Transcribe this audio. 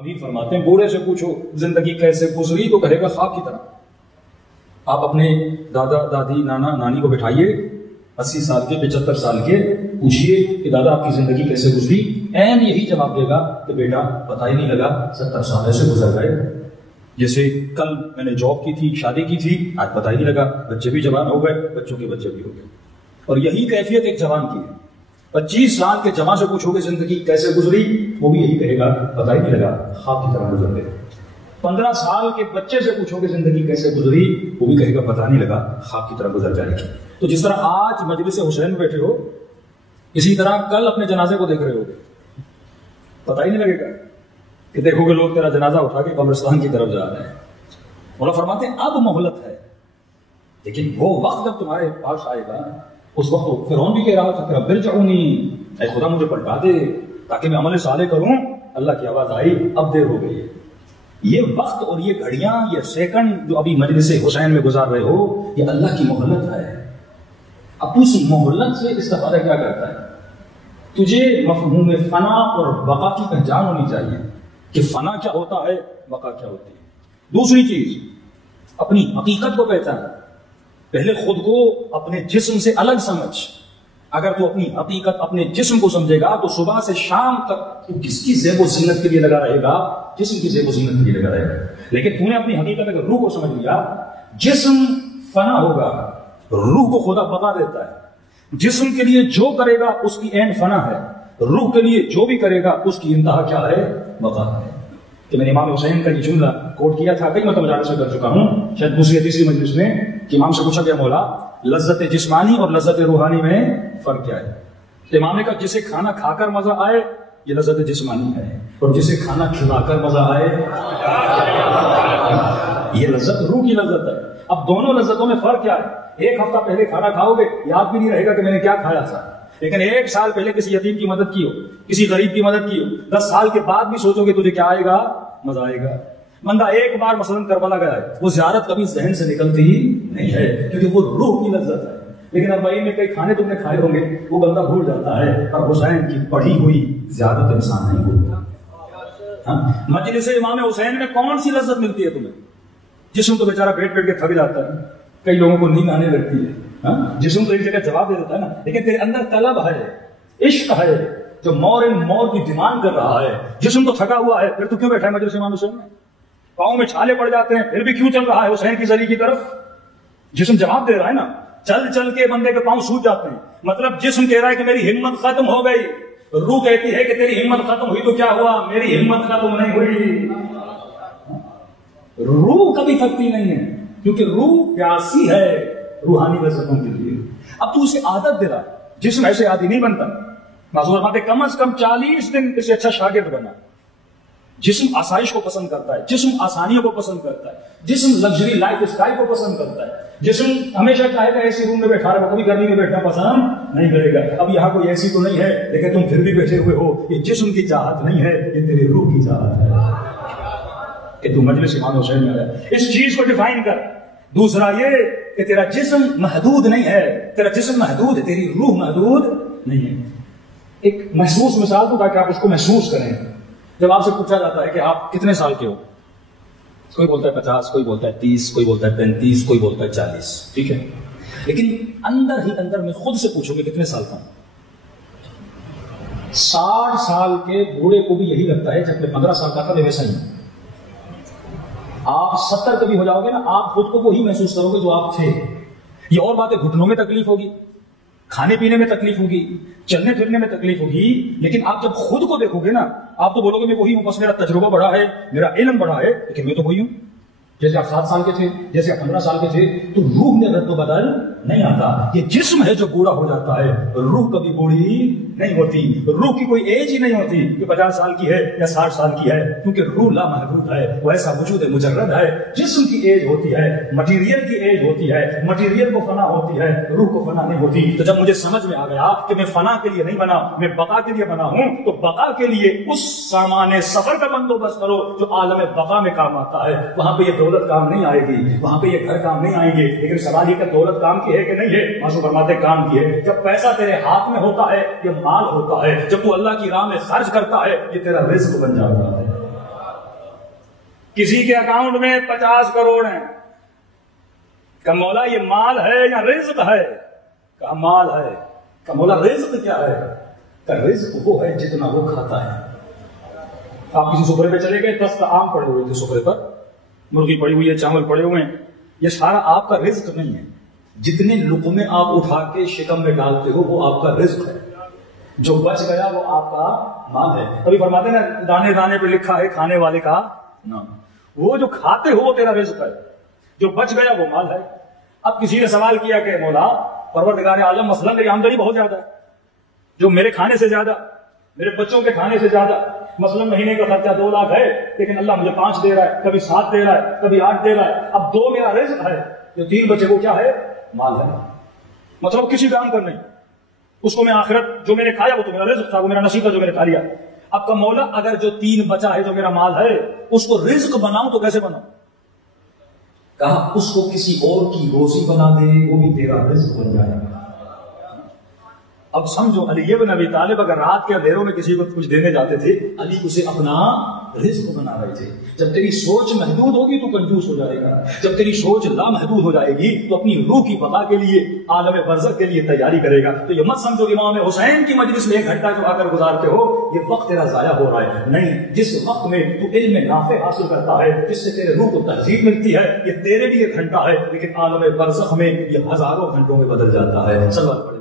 امیر فرماتے ہیں بوڑھے سے پوچھو زندگی کیسے گزری تو کہے گا خواب کی طرح۔ آپ اپنے دادا دادی نانا نانی کو بٹھائیے 80 سال کے 75 سال کے، پوچھیے کہ دادا آپ کی زندگی کیسے گزری، این یہی جواب دے گا کہ بیٹا پتہ ہی نہیں لگا 70 سال ایسے گزر گئے، جیسے کل میں نے جاب کی تھی، شادی کی تھی، آج پتہ ہی نہیں لگا، بچے بھی جوان ہو گئے، بچوں کے بچے بھی ہو گئے۔ اور یہی کیفیت ایک جوان کی ہے۔ 25 سال کے جوان سے پوچھو گے زندگی کیسے گزری، وہ بھی یہی کہے گا پتہ ہی نہیں لگا، خواب کی طرح گزر گئے۔ 15 سال کے بچے سے پوچھو گے زندگی کیسے گزری، وہ بھی کہے گا پتہ نہیں لگا، خواب کی طرح گزر جائے گی۔ تو جس طرح آج مجلس حسین میں بیٹھے ہو، اسی طرح کل اپنے جنازے کو دیکھ رہے ہو، پتہ ہی نہیں لگے گا کہ دیکھو گے لوگ تیرا جنازہ اٹھا کے قبرستان کی طرف جا رہے ہیں۔ مولا فرماتے ہیں اب مہلت ہے، لیکن وہ وقت جب تمہارے پاس آئے گا، اس وقت فرعون بھی کہہ رہا تھا کہ رب ارجعونی، اے خدا مجھے پلٹا دے تاکہ میں عمل صالح کروں۔ اللہ کی آواز آئی اب دیر ہو گئی ہے۔ یہ وقت اور یہ گھڑیاں، یہ سیکنڈ جو ابھی مجلس حسین میں گزار رہے ہو، یہ اللہ کی مہلت ہے۔ اب اس مہلت سے استفادہ کیا کرتا ہے؟ تجھے مفہوم فنا اور بقا کی پہچان ہونی چاہیے کہ فنا کیا ہوتا ہے، بقا کیا ہوتی ہے۔ دوسری چیز، اپنی حقیقت کو پہچان۔ پہلے خود کو اپنے جسم سے الگ سمجھ۔ اگر تو اپنی حقیقت اپنے جسم کو سمجھے گا تو صبح سے شام تک تو کس کی زیب و زینت کے لیے لگا رہے گا؟ جسم کی زیب و زینت کے لیے لگا رہے گا۔ لیکن تو نے اپنی حقیقت اگر روح کو سمجھ لیا، جسم فنا ہوگا، روح کو خدا بقا دیتا ہے۔ جسم کے لیے جو کرے گا اس کی عین فنا ہے، روح کے لیے جو بھی کرے گا اس کی انتہا کیا ہے؟ بقا ہے۔ کہ میں نے امام حسین کا یہ جملہ کوٹ کیا تھا، کئی مرتبہ مجالس سے کر چکا ہوں، شاید دوسری یا تیسری مجلس میں، کہ امام سے پوچھا گیا مولا لذت جسمانی اور لذت روحانی میں فرق کیا ہے؟ تو امام نے کہا جسے کھانا کھا کر مزہ آئے یہ لذت جسمانی ہے، اور جسے کھانا کھلا کر مزہ آئے یہ لذت روح کی لذت ہے۔ اب دونوں لذتوں میں فرق کیا ہے؟ ایک ہفتہ پہلے کھانا کھاؤ گے یاد بھی نہیں رہے گا کہ میں نے کیا کھایا تھا، لیکن 1 سال پہلے کسی یتیم کی مدد کی ہو، کسی غریب کی مدد کی ہو، 10 سال کے بعد بھی سوچو گے تجھے کیا آئے گا؟ مزہ آئے گا۔ بندہ ایک بار مثلا کربلا گیا ہے، وہ زیارت کبھی ذہن سے نکلتی ہی نہیں ہے، کیونکہ وہ روح کی لذت ہے۔ لیکن اربعین میں کئی کھانے تم نے کھائے ہوں گے، وہ بندہ بھول جاتا ہے، اور حسین کی پڑھی ہوئی زیادت انسان نہیں بھولتا۔ مجلس امام حسین میں کون سی لذت ملتی ہے تمہیں؟ جسم تو بیچارہ بیٹھ بیٹھ کے تھک جاتا ہے، کئی لوگوں کو نیند آنے لگتی ہے، جسم تو ایک جگہ جواب دے دیتا ہے نا، لیکن تیرے اندر طلب ہے، عشق ہے، جو مور ان مور کی ڈیمانڈ کر رہا ہے۔ جسم تو تھکا ہوا ہے، پھر تو کیوں بیٹھا ہے مجلس امام حسین میں؟ پاؤں میں چھالے پڑ جاتے ہیں، پھر بھی کیوں چل رہا ہے حسین کی زری کی طرف؟ جسم جواب دے رہا ہے نا، چل چل کے بندے کے پاؤں سوج جاتے ہیں، مطلب جسم کہہ رہا ہے کہ میری ہمت ختم ہو گئی، روح کہتی ہے کہ تیری ہمت ختم ہوئی تو کیا ہوا، میری ہمت ختم نہیں ہوئی۔ روح کبھی تھکتی نہیں ہے، کیونکہ روح پیاسی ہے روحانی لذتوں کے لیے۔ اب تو اسے عادت دے رہا ہے، جسم ایسے عادی نہیں بنتا۔ معذور فرماتے کم از کم 40 دن اسے اچھا شاگرد بنا۔ جسم آسائش کو پسند کرتا ہے، جسم آسانیوں کو پسند کرتا ہے، جسم لگژری لائف اسٹائل کو پسند کرتا ہے، جسم ہمیشہ چاہے گا ایسی روم میں بیٹھا رہے، کبھی گرمی میں بیٹھنا پسند نہیں کرے گا۔ اب یہاں کوئی ایسی تو نہیں ہے، لیکن تم پھر بھی بیٹھے ہوئے ہو، یہ جسم کی چاہت نہیں ہے، یہ تیری روح کی چاہت ہے کہ تم مجلس امام حسین میں آیا۔ اس چیز کو ڈیفائن کر۔ دوسرا یہ کہ تیرا جسم محدود نہیں ہے، تیرا جسم محدود ہے، تیری روح محدود نہیں ہے۔ ایک محسوس مثال دوں تاکہ آپ اس کو محسوس کریں۔ جب آپ سے پوچھا جاتا ہے کہ آپ کتنے سال کے ہو، کوئی بولتا ہے 50، کوئی بولتا ہے 30، کوئی بولتا ہے 35، کوئی بولتا ہے 40، ٹھیک ہے، لیکن اندر ہی اندر میں خود سے پوچھوں گے کتنے سال کا ہوں؟ 60 سال کے بوڑھے کو بھی یہی لگتا ہے جب میں 15 سال کا تھا میں ویسا ہی ہوں۔ آپ 70 کبھی ہو جاؤ گے نا، آپ خود کو وہی محسوس کرو گے جو آپ تھے۔ یہ اور باتیں، گھٹنوں میں تکلیف ہوگی، کھانے پینے میں تکلیف ہوگی، چلنے پھرنے میں تکلیف ہوگی، لیکن آپ جب خود کو دیکھو گے نا، آپ تو بولو گے میں وہی ہوں، بس میرا تجربہ بڑھا ہے، میرا علم بڑھا ہے، لیکن میں تو وہی ہوں جیسے آپ 7 سال کے تھے، جیسے آپ 15 سال کے تھے۔ تو روح میں رد و بدل نہیں آتا۔ یہ جسم ہے جو بوڑھا ہو جاتا ہے، روح کبھی بوڑھی نہیں ہوتی۔ روح کی کوئی ایج ہی نہیں ہوتی کہ 50 سال کی ہے یا 60 سال کی ہے، کیونکہ روح لامحدود ہے، وہ ایسا وجود مجرد ہے۔ جسم کی ایج ہوتی ہے، مٹیریل کی ایج ہوتی ہے، مٹیریل کو فنا ہوتی ہے، روح کو فنا نہیں ہوتی۔ تو جب مجھے سمجھ میں آ گیا کہ میں فنا کے لیے نہیں بنا، میں بقا کے لیے بنا ہوں، تو بقا کے لیے اس سامان سفر کا بندوبست کرو جو عالم بقا میں کام آتا ہے۔ وہاں پہ یہ دولت کام نہیں آئے گی، وہاں پہ یہ گھر کام نہیں آئیں گے، لیکن سوال یہ کہ دولت کام کی ہے کہ نہیں ہے؟ معصوم فرماتے کام کی ہے۔ جب پیسہ تیرے ہاتھ میں ہوتا ہے، یہ مال ہوتا ہے، جب تو اللہ کی راہ میں خرچ کرتا ہے، یہ تیرا رزق بن جاتا ہے۔ کسی کے اکاؤنٹ میں 50 کروڑ ہیں، کہ مولا یہ مال ہے یا رزق ہے؟ کہا مال ہے۔ کہ مولا رزق کیا ہے؟ کہ رزق وہ ہے جتنا وہ کھاتا ہے۔ آپ کسی سفرے پہ چلے گئے، 10 آم پڑے ہوئے تھے سفرے پر، مرغی پڑی ہوئی ہے، چاول پڑے ہوئے ہیں، یہ سارا آپ کا رزق نہیں ہے۔ جتنے لقمے آپ اٹھا کے شکم میں ڈالتے ہو وہ آپ کا رزق ہے، جو بچ گیا وہ آپ کا مال ہے۔ ابھی فرماتے ہیں نا دانے دانے پہ لکھا ہے کھانے والے کا نام، وہ جو کھاتے ہو وہ تیرا رزق ہے، جو بچ گیا وہ مال ہے۔ اب کسی نے سوال کیا کہ مولا پروردگار عالم مثلا میری آمدنی بہت زیادہ ہے، جو میرے کھانے سے زیادہ، میرے بچوں کے کھانے سے زیادہ، مثلا مہینے کا خرچہ 2 لاکھ ہے لیکن اللہ مجھے 5 دے رہا ہے، کبھی 7 دے رہا ہے، کبھی 8 دے رہا ہے، اب 2 میرا رزق ہے، جو 3 بچے وہ کیا ہے؟ مال ہے۔ مطلب کسی کام کا نہیں، اس کو میں آخرت جو میں نے کھایا وہ تو میرا رزق تھا، وہ میرا نصیب تھا جو میں نے کھا لیا۔ اب کا مولا اگر جو 3 بچا ہے جو میرا مال ہے اس کو رزق بناؤں تو کیسے بناؤں؟ کہا اس کو کسی اور کی روزی بنا دے وہ بھی تیرا رزق بن جائے گا۔ اب سمجھو علی بن ابی طالب اگر رات کے اندھیروں میں کسی کو کچھ دینے جاتے تھے، علی اسے اپنا رزق بنا رہے تھے۔ جب تیری سوچ محدود ہوگی تو کنجوس ہو جائے گا، جب تیری سوچ لامحدود ہو جائے گی تو اپنی روح کی بقا کے لیے، عالم برزخ کے لیے تیاری کرے گا۔ تو یہ مت سمجھو امام حسین کی مجلس میں 1 گھنٹہ جو آ کر گزارتے ہو یہ وقت تیرا ضائع ہو رہا ہے، نہیں، جس وقت میں تو علم نافع حاصل کرتا ہے، جس سے تیرے روح کو تہذیب ملتی ہے، یہ تیرے لیے 1 گھنٹہ ہے لیکن عالم برزخ میں یہ ہزاروں گھنٹوں میں بدل جاتا ہے۔